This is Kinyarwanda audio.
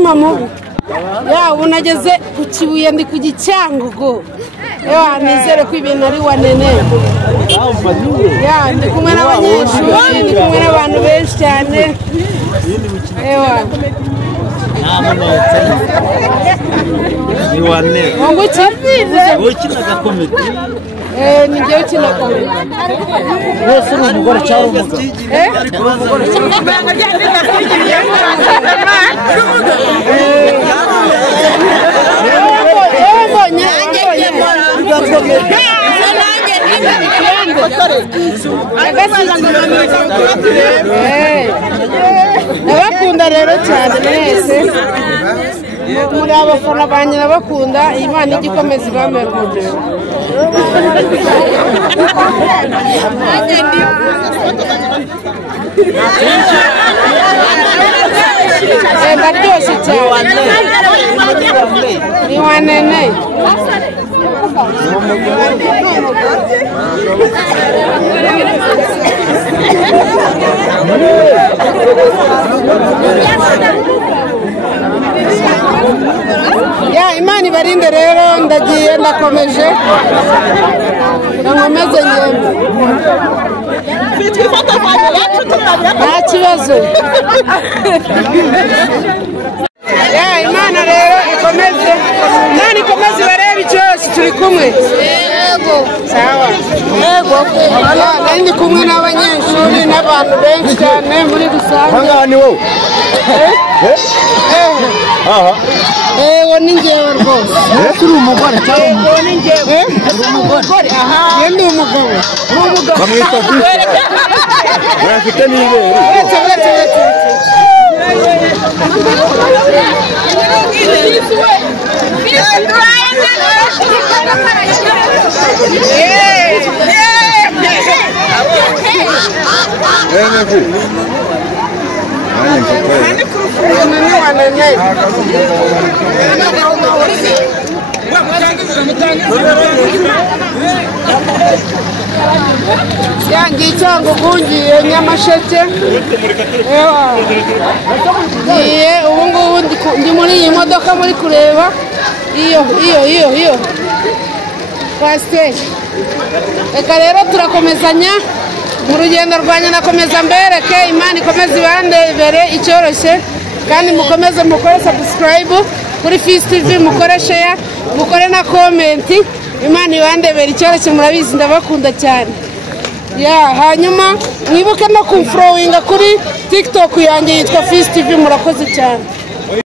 Mama ya unageze ku Kibuye ndi ku Gicyangugu ya nizere ko ibintu ari wanene ya ndi kumwe n'abanyeshuri ndi kumwe n'abantu benshi cyane ewa ni wane ngo ukinaga komedi ni byo ukina komedi wese uri umugore cyangwa umugabo umugore nabakunda rero cyane mwese muri abafana banjye nabakunda Imana igikomeza ibamera umugero ndaryoshye cyane ni wanene ya Imana ibarinde rero ndagiye ndakomeje nkomeze ngende nta kibazo ya Imana rero ikomeze Imana ikomeze barebe cyose turi kumwe yego sawa yego ndi kumwe n'abanyeshuri n'abantu benshi cyane muri rusange hanga ni wowe aha ewo ni ngewe rwose uri umugore cyangwa ni ngewe umugore aha ndi umugabo bamwita urafite n'ibere yangi Cyangugu ngiye Nyamasheke ngiye ubu ngubu ndi muri iyi modoka muri kureba iyo pasiteri reka rero turakomezanya mu rugendo rwanjye nakomeza mbereke Imana ikomeze ibandebere icyoroshye kandi mukomeze mukore subscribe kuri Fizz TV mukore share mukore na comment Imana ibandebere icyoroshye murabizi ndabakunda cyane ya hanyuma mwibuke no kumfollowinga kuri TikTok yanjye yitwa Fizz TV murakoze cyane.